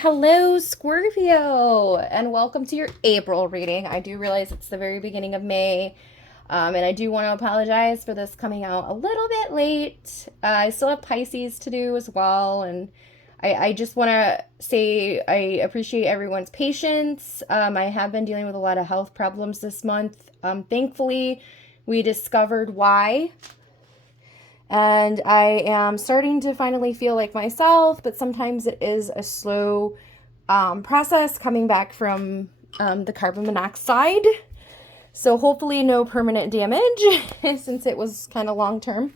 Hello, Scorpio, and welcome to your April reading. I do realize it's the very beginning of May, and I do want to apologize for this coming out a little bit late. I still have Pisces to do as well, and I just want to say I appreciate everyone's patience. I have been dealing with a lot of health problems this month. Thankfully, we discovered why. And I am starting to finally feel like myself, but sometimes it is a slow process coming back from the carbon monoxide. So hopefully no permanent damage since it was kind of long term.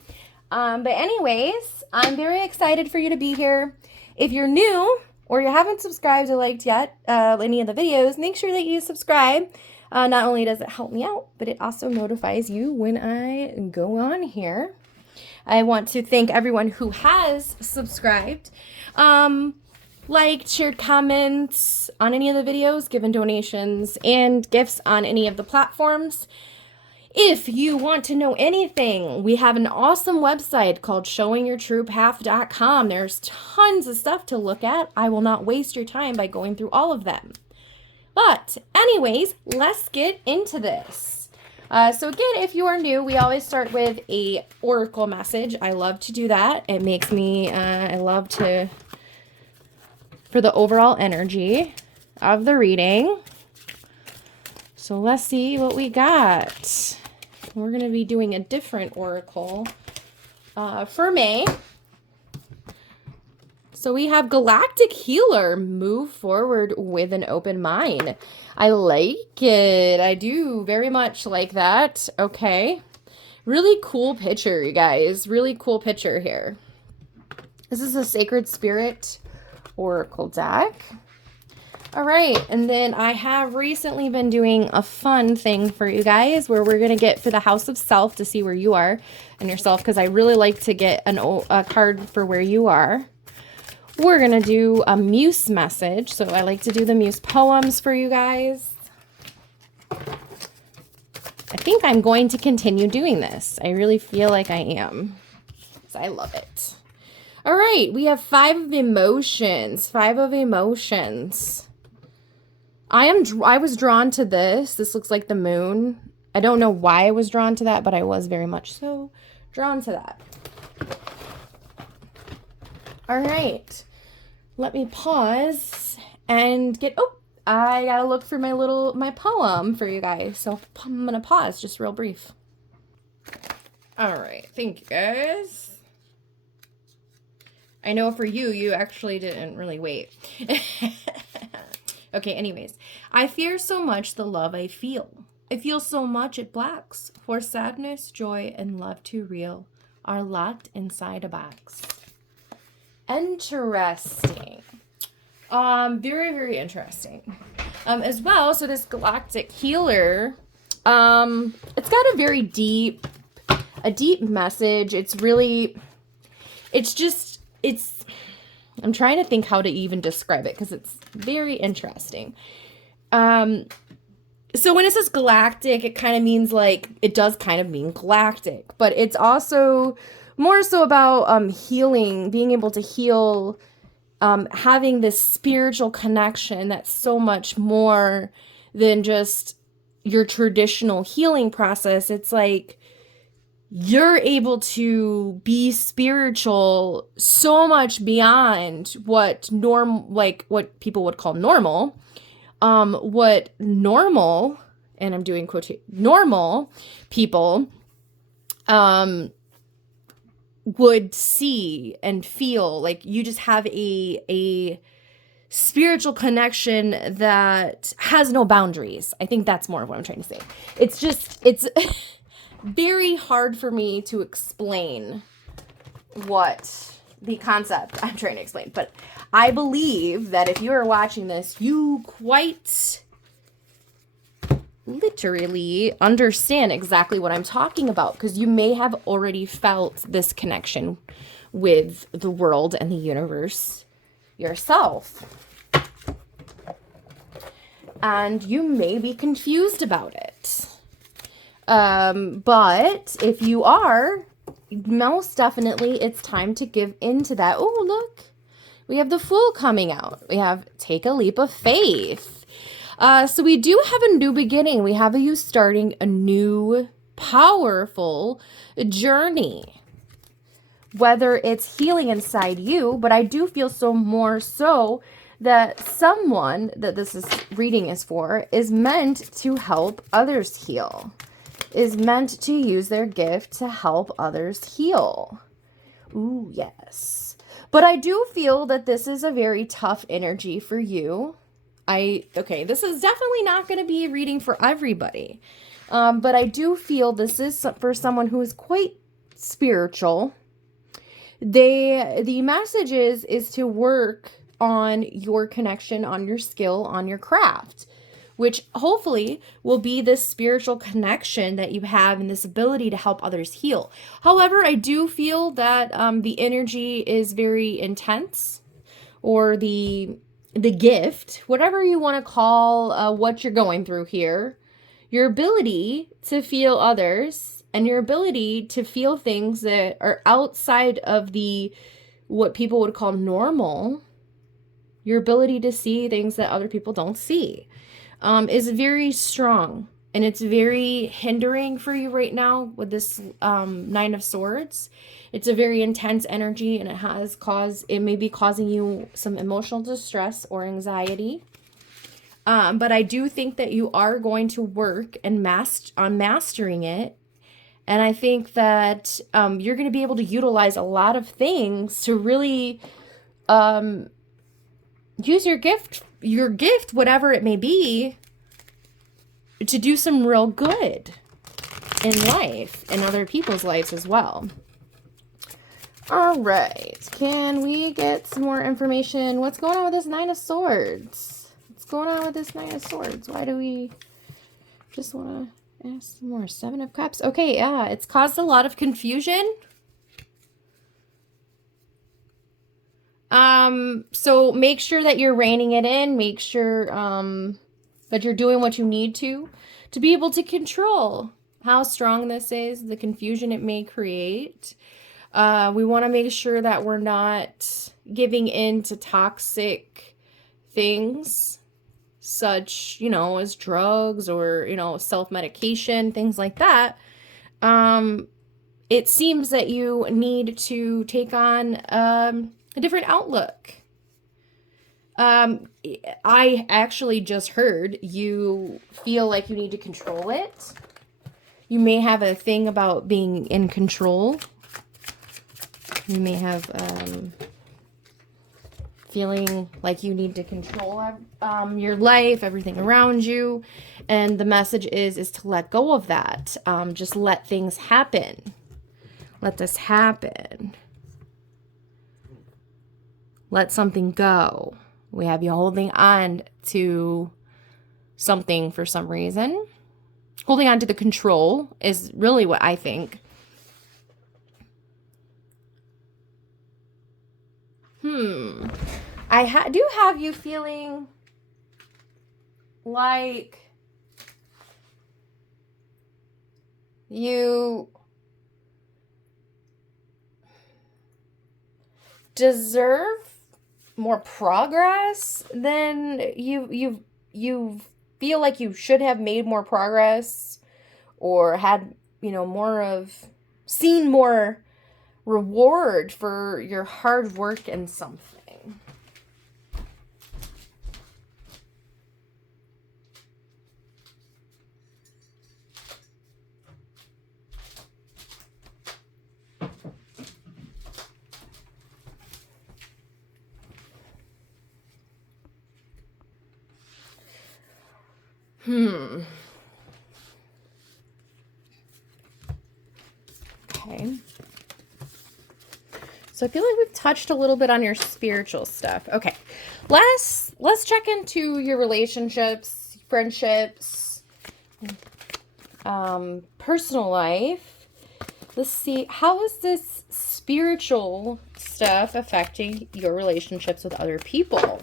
But anyways, I'm very excited for you to be here. If you're new or you haven't subscribed or liked yet any of the videos, make sure that you subscribe. Not only does it help me out, but it also notifies you when I go on here. I want to thank everyone who has subscribed, liked, shared comments on any of the videos, given donations, and gifts on any of the platforms. If you want to know anything, we have an awesome website called showingyourtruepath.com. There's tons of stuff to look at. I will not waste your time by going through all of them. But anyways, let's get into this. So again, if you are new, we always start with a oracle message. I love to do that. It makes me, I love to, for the overall energy of the reading. So let's see what we got. We're going to be doing a different oracle for May. So we have Galactic Healer, move forward with an open mind. I like it. I do very much like that. Okay. Really cool picture, you guys. Really cool picture here. This is a Sacred Spirit Oracle deck. All right. And then I have recently been doing a fun thing for you guys where we're going to get for the House of Self to see where you are and yourself, because I really like to get a card for where you are. We're going to do a Muse message. So I like to do the Muse poems for you guys. I think I'm going to continue doing this. I really feel like I am. So I love it. All right. We have 5 of emotions. 5 of emotions. I was drawn to this. This looks like the moon. I don't know why I was drawn to that, but I was very much so drawn to that. All right, let me pause and get, I gotta look for my poem for you guys. So I'm gonna pause just real brief. All right, thank you guys. I know for you actually didn't really wait. Okay, anyways. I fear so much the love I feel. I feel so much it blacks. For sadness, joy, and love too real are locked inside a box. Interesting. Very, very interesting. As well, so this Galactic Healer, it's got a very deep message. I'm trying to think how to even describe it because it's very interesting. So when it says galactic, it kind of means like, it does kind of mean galactic, but it's also more so about healing, being able to heal, having this spiritual connection that's so much more than just your traditional healing process. It's like you're able to be spiritual so much beyond what people would call normal. What normal, and I'm doing quote, normal people would see and feel. Like you just have a spiritual connection that has no boundaries. I think that's more of what I'm trying to say. It's very hard for me to explain what the concept I'm trying to explain. But I believe that if you are watching this, you quite literally understand exactly what I'm talking about, because you may have already felt this connection with the world and the universe yourself. And you may be confused about it. But if you are, most definitely it's time to give into that. Oh, look, we have the Fool coming out. We have Take a Leap of Faith. So we do have a new beginning. We have you starting a new, powerful journey. Whether it's healing inside you, but I do feel so more so that someone that this reading is for is meant to help others heal. Is meant to use their gift to help others heal. Ooh, yes. But I do feel that this is a very tough energy for you. Okay, this is definitely not going to be a reading for everybody. But I do feel this is for someone who is quite spiritual. The message is to work on your connection, on your skill, on your craft, which hopefully will be this spiritual connection that you have and this ability to help others heal. However, I do feel that the energy is very intense, or the gift, whatever you want to call what you're going through here, your ability to feel others and your ability to feel things that are outside of the what people would call normal, your ability to see things that other people don't see, is very strong. And it's very hindering for you right now with this Nine of Swords. It's a very intense energy, and it may be causing you some emotional distress or anxiety. But I do think that you are going to work on mastering it. And I think that you're going to be able to utilize a lot of things to really use your gift, whatever it may be, to do some real good in life and other people's lives as well. All right. Can we get some more information? What's going on with this Nine of Swords? What's going on with this Nine of Swords? Why do we just want to ask some more? Seven of Cups. Okay, yeah. It's caused a lot of confusion. So make sure that you're reining it in. Make sure that you're doing what you need to be able to control how strong this is, the confusion it may create. We want to make sure that we're not giving in to toxic things, such, as drugs or, self-medication, things like that. It seems that you need to take on a different outlook. I actually just heard you feel like you need to control it. You may have a thing about being in control. You may have feeling like you need to control your life, everything around you. And the message is to let go of that. Just let things happen. Let this happen. Let something go. We have you holding on to something for some reason. Holding on to the control is really what I think. I do have you feeling like you deserve more progress than you feel like you should have made more progress, or had, seen more reward for your hard work in something. Okay. So I feel like we've touched a little bit on your spiritual stuff. Okay. Let's check into your relationships, friendships, personal life. Let's see, how is this spiritual stuff affecting your relationships with other people?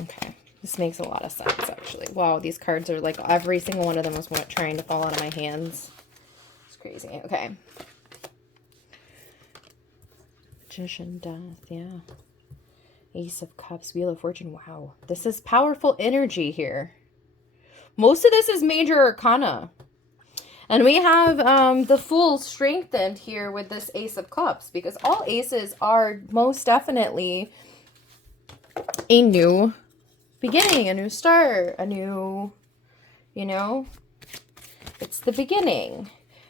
Okay, this makes a lot of sense, actually. Wow, these cards are like, every single one of them was trying to fall out of my hands. It's crazy. Okay. Magician, Death, yeah. Ace of Cups, Wheel of Fortune. Wow, this is powerful energy here. Most of this is major arcana. And we have the Fool strengthened here with this Ace of Cups, because all aces are most definitely a new beginning, a new start, a new, you know, it's the beginning.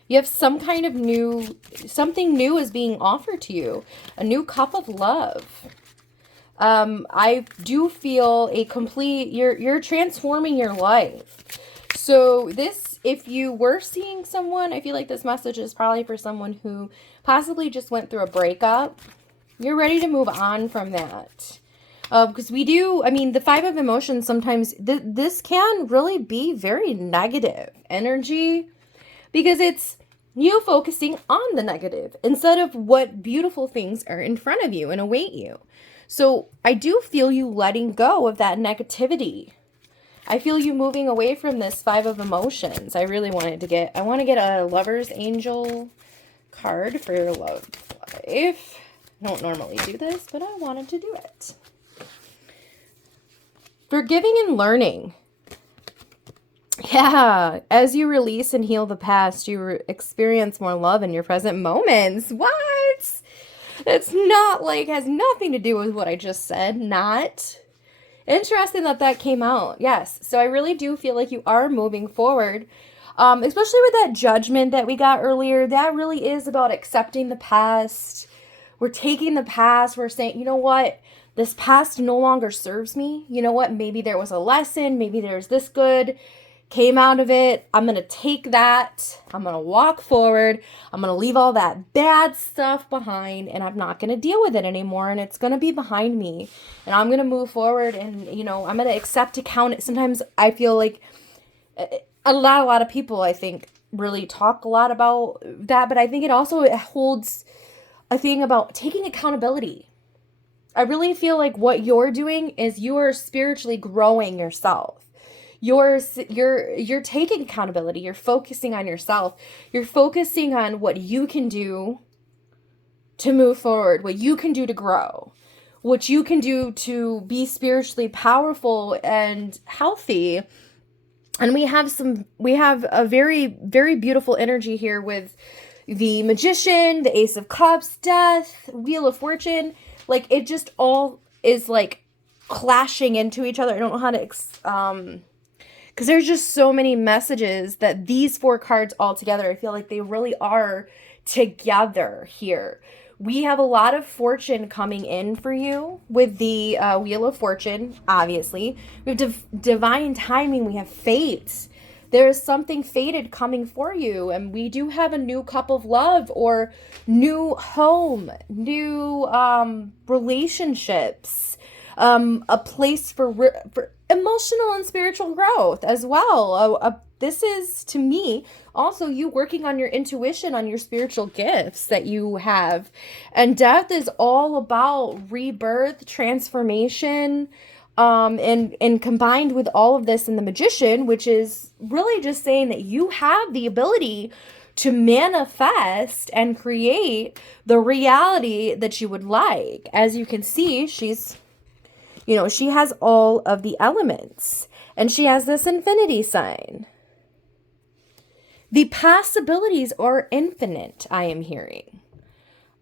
You have some kind of new, something new is being offered to you, a new cup of love. I do feel a complete, you're transforming your life. So this, if you were seeing someone, I feel like this message is probably for someone who possibly just went through a breakup. You're ready to move on from that. Because we do, I mean, the Five of Emotions, sometimes this can really be very negative energy, because it's you focusing on the negative instead of what beautiful things are in front of you and await you. So I do feel you letting go of that negativity. I feel you moving away from this Five of Emotions. I really wanted to get, I want to get a Lover's Angel card for your love life. I don't normally do this, but I wanted to do it. Forgiving and learning. Yeah, as you release and heal the past, you experience more love in your present moments. What? It's not like, has nothing to do with what I just said. Not. Interesting that came out. Yes. So I really do feel like you are moving forward, especially with that Judgment that we got earlier. That really is about accepting the past. We're taking the past. We're saying, you know what? This past no longer serves me. You know what? Maybe there was a lesson. Maybe there's this good came out of it. I'm going to take that. I'm going to walk forward. I'm going to leave all that bad stuff behind, and I'm not going to deal with it anymore. And it's going to be behind me, and I'm going to move forward, and, you know, I'm going to accept account. Sometimes I feel like a lot of people, I think, really talk a lot about that, but I think it also holds a thing about taking accountability. I really feel like what you're doing is you are spiritually growing yourself. You're taking accountability. You're focusing on yourself. You're focusing on what you can do to move forward, what you can do to grow, what you can do to be spiritually powerful and healthy. And we have a very, very beautiful energy here with the Magician, the Ace of Cups, Death, Wheel of Fortune. Like, it just all is like clashing into each other. I don't know how to because there's just so many messages that these four cards all together, I feel like they really are together here. We have a lot of fortune coming in for you with the Wheel of Fortune, obviously. We have divine timing. We have fate. There is something fated coming for you. And we do have a new cup of love or new home, new relationships, a place for emotional and spiritual growth as well. This is, to me, also you working on your intuition, on your spiritual gifts that you have. And Death is all about rebirth, transformation, and combined with all of this in the Magician, which is really just saying that you have the ability to manifest and create the reality that you would like. As you can see, she's, you know, she has all of the elements, and she has this infinity sign. The possibilities are infinite, I am hearing.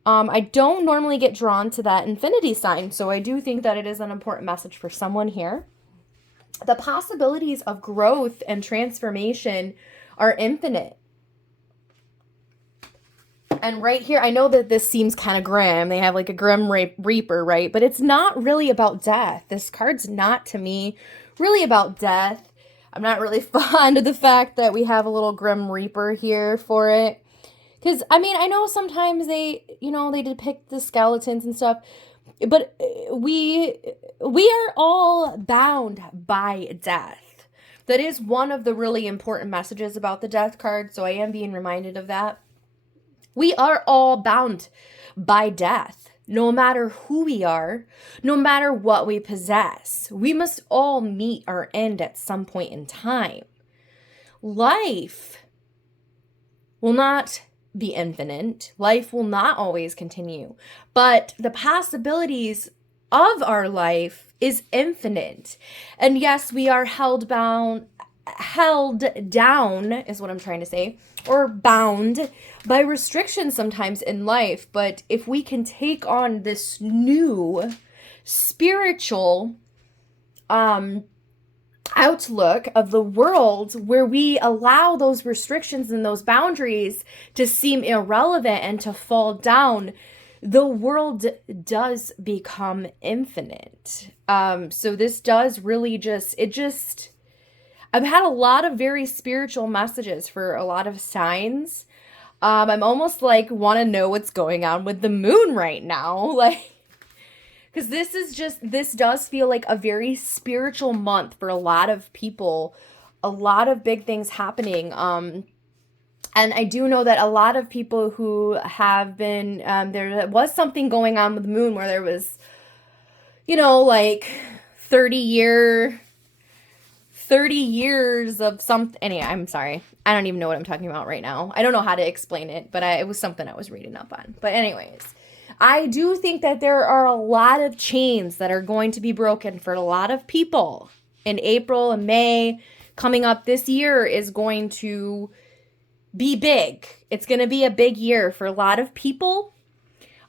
I don't normally get drawn to that infinity sign, so I do think that it is an important message for someone here. The possibilities of growth and transformation are infinite. And right here, I know that this seems kind of grim. They have like a grim reaper, right? But it's not really about death. This card's not, to me, really about death. I'm not really fond of the fact that we have a little Grim Reaper here for it. Because, I mean, I know sometimes they, they depict the skeletons and stuff, but we are all bound by death. That is one of the really important messages about the death card, so I am being reminded of that. We are all bound by death, no matter who we are, no matter what we possess. We must all meet our end at some point in time. Life will not be infinite. Life will not always continue, but the possibilities of our life is infinite. And yes, we are held down is what I'm trying to say, or bound by restrictions sometimes in life. But if we can take on this new spiritual outlook of the world, where we allow those restrictions and those boundaries to seem irrelevant and to fall down, the world does become infinite. So this does really I've had a lot of very spiritual messages for a lot of signs. I'm almost like want to know what's going on with the moon right now. Like, because this does feel like a very spiritual month for a lot of people, a lot of big things happening. And I do know that a lot of people who have been, there was something going on with the moon where there was, like 30 years of something. Anyway, I'm sorry. I don't even know what I'm talking about right now. I don't know how to explain it, but it was something I was reading up on. But anyways, I do think that there are a lot of chains that are going to be broken for a lot of people in April and May. Coming up this year is going to be big. It's going to be a big year for a lot of people.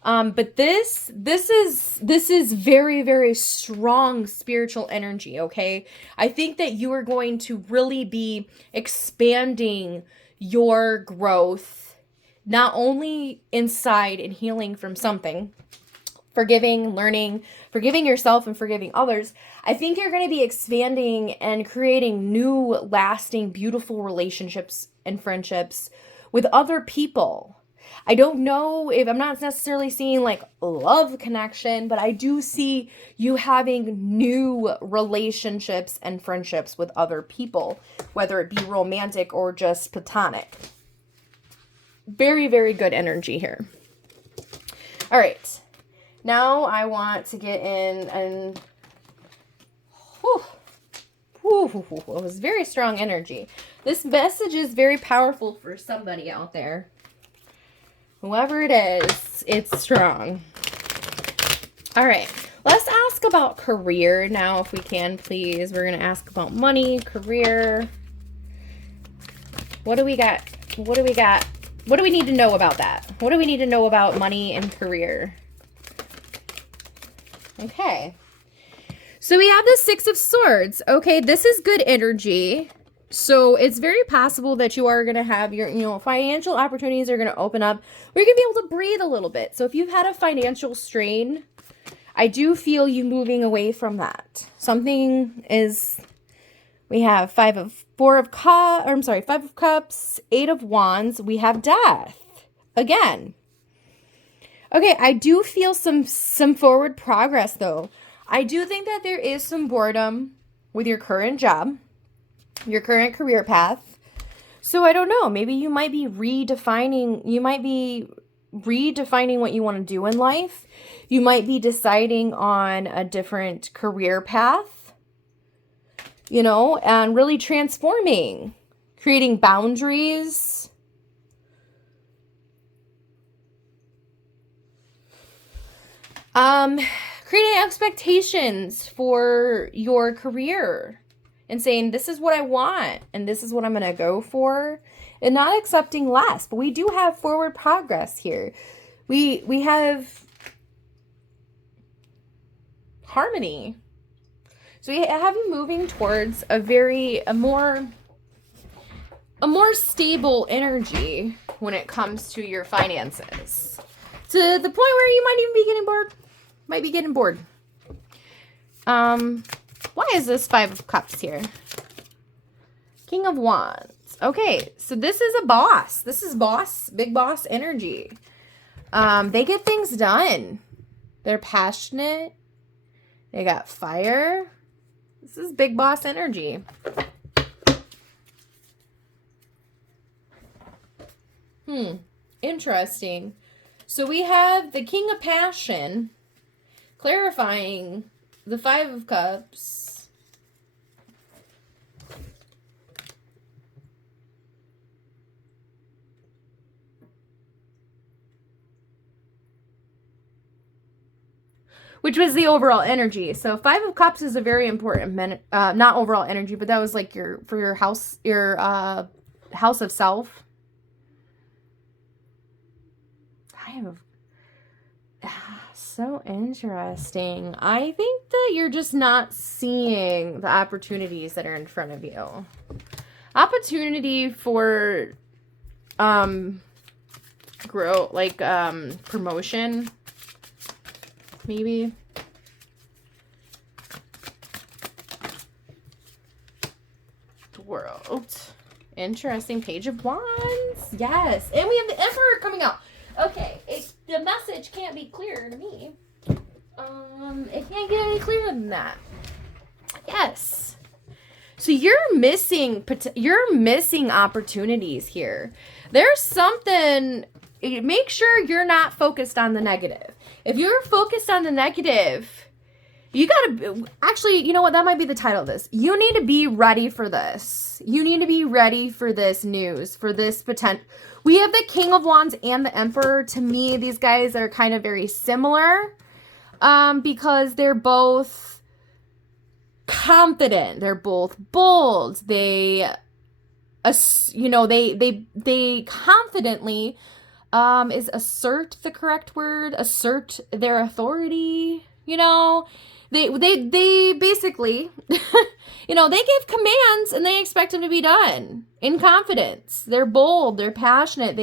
But this is very, very strong spiritual energy, okay? I think that you are going to really be expanding your growth, not only inside and healing from something, forgiving, learning, forgiving yourself and forgiving others. I think you're going to be expanding and creating new, lasting, beautiful relationships and friendships with other people. I don't know if I'm not necessarily seeing like love connection, but I do see you having new relationships and friendships with other people, whether it be romantic or just platonic. Very, very good energy here. All right. Now I want to get in and it was very strong energy. This message is very powerful for somebody out there. Whoever it is, it's strong. All right. Let's ask about career now, if we can, please. We're going to ask about money, career. What do we got? What do we got? What do we need to know about that? What do we need to know about money and career? Okay. So we have the Six of Swords. Okay, this is good energy. So it's very possible that you are going to have your, financial opportunities are going to open up. We're going to be able to breathe a little bit. So if you've had a financial strain, I do feel you moving away from that. We have Five of Cups, Eight of Wands. We have Death again. Okay, I do feel some forward progress though. I do think that there is some boredom with your current job, your current career path. So I don't know, maybe you might be redefining what you want to do in life. You might be deciding on a different career path, and really transforming, creating boundaries. Creating expectations for your career and saying, this is what I want and this is what I'm going to go for, and not accepting less. But we do have forward progress here. We have harmony. So we have you moving towards a more stable energy when it comes to your finances. To the point where you might even be getting bored. Why is this Five of Cups here? King of Wands. Okay, so this is a boss. This is boss, big boss energy. They get things done. They're passionate. They got fire. This is big boss energy. Interesting. So we have the King of Passion clarifying the Five of Cups. Which was the overall energy. So Five of Cups is a very important, not overall energy, but that was like for your house, house of self. So interesting. I think that you're just not seeing the opportunities that are in front of you. Opportunity for grow, like promotion, maybe. World. Interesting. Page of Wands. Yes. And we have the Emperor coming out. Okay. The message can't be clearer to me. It can't get any clearer than that. Yes. So you're missing opportunities here. There's something. Make sure you're not focused on the negative. If you're focused on the negative, you gotta, actually, you know what? That might be the title of this. You need to be ready for this. You need to be ready for this news, for this potential. We have the King of Wands and the Emperor. To me, these guys are kind of very similar because they're both confident. They're both bold. They confidently, is assert the correct word? Assert their authority, They basically, they give commands and they expect them to be done in confidence. They're bold. They're passionate.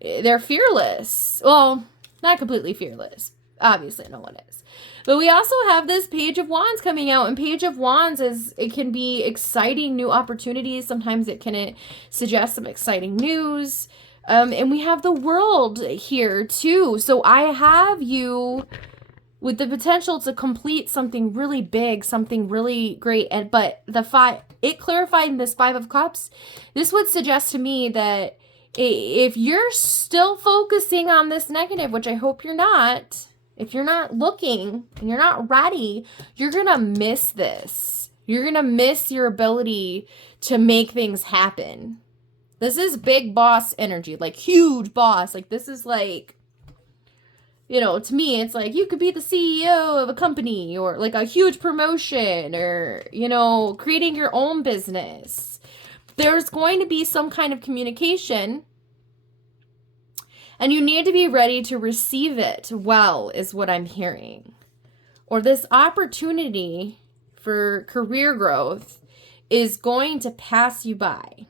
They're fearless. Well, not completely fearless. Obviously, no one is. But we also have this Page of Wands coming out. And Page of Wands it can be exciting new opportunities. Sometimes it can suggest some exciting news. And we have the World here too. So I have you with the potential to complete something really big, something really great. But it clarifying this Five of Cups, this would suggest to me that if you're still focusing on this negative, which I hope you're not, if you're not looking and you're not ready, you're going to miss this. You're going to miss your ability to make things happen. This is big boss energy, like huge boss. Like this is like, to me, it's like you could be the CEO of a company or like a huge promotion or, creating your own business. There's going to be some kind of communication and you need to be ready to receive it well, is what I'm hearing. Or this opportunity for career growth is going to pass you by.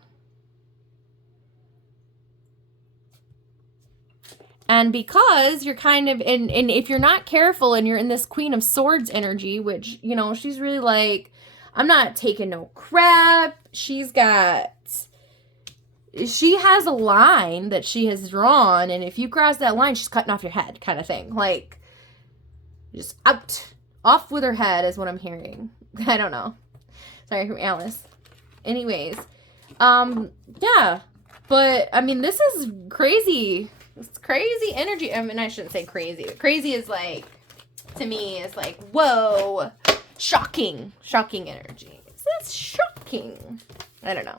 And because you're kind of, and if you're not careful and you're in this Queen of Swords energy, which, she's really like, I'm not taking no crap. She has a line that she has drawn. And if you cross that line, she's cutting off your head kind of thing. Like, just off with her head is what I'm hearing. I don't know. Sorry, from Alice. Anyways, yeah. But, this is crazy. It's crazy energy. I shouldn't say crazy. Crazy is like, to me, is like, whoa, shocking energy. That's shocking. I don't know.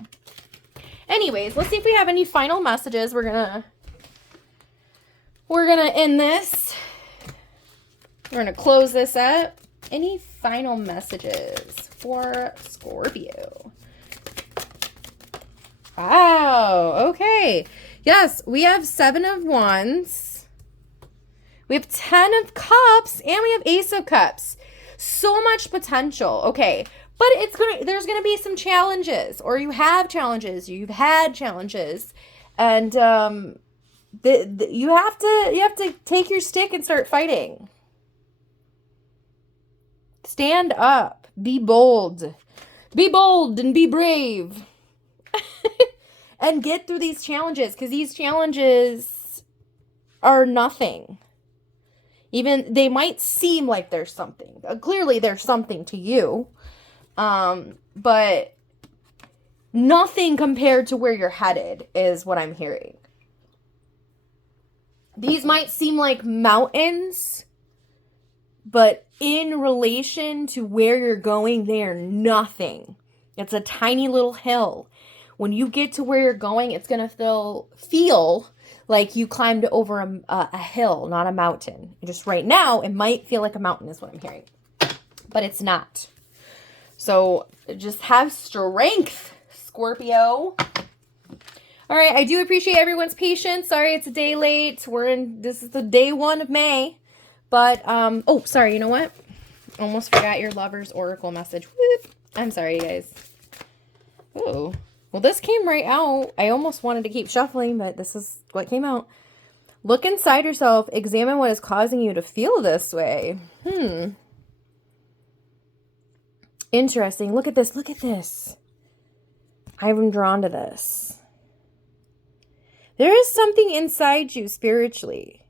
Anyways, let's see if we have any final messages. We're gonna end this. We're gonna close this up. Any final messages for Scorpio? Wow. Okay. Yes, we have 7 of Wands. We have 10 of Cups, and we have Ace of Cups. So much potential. Okay, but there's gonna be some challenges, or you have challenges. You've had challenges, and you have to take your stick and start fighting. Stand up. Be bold. Be bold and be brave. And get through these challenges, because these challenges are nothing. Even they might seem like there's something. Clearly there's something to you. But nothing compared to where you're headed is what I'm hearing. These might seem like mountains, but in relation to where you're going, they are nothing. It's a tiny little hill. When you get to where you're going, it's going to feel like you climbed over a hill, not a mountain. Just right now, it might feel like a mountain is what I'm hearing. But it's not. So just have strength, Scorpio. All right, I do appreciate everyone's patience. Sorry it's a day late. This is the day 1 of May. But, oh, sorry, you know what? Almost forgot your lover's oracle message. Whoop. I'm sorry, you guys. Oh, well, this came right out. I almost wanted to keep shuffling, but this is what came out. Look inside yourself. Examine what is causing you to feel this way. Interesting. Look at this. Look at this. I'm drawn to this. There is something inside you spiritually.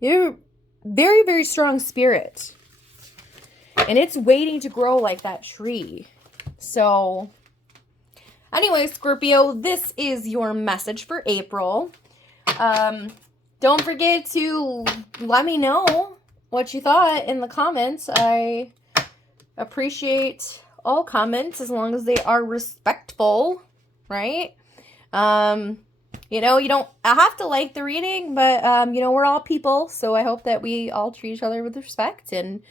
You're very, very strong spirit. And it's waiting to grow like that tree. So, anyway, Scorpio, this is your message for April. Don't forget to let me know what you thought in the comments. I appreciate all comments as long as they are respectful, right? You know, you don't have to like the reading, but, you know, we're all people, so I hope that we all treat each other with respect, and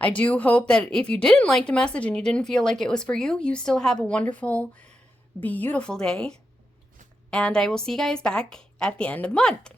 I do hope that if you didn't like the message and you didn't feel like it was for you, you still have a wonderful, beautiful day, and I will see you guys back at the end of the month.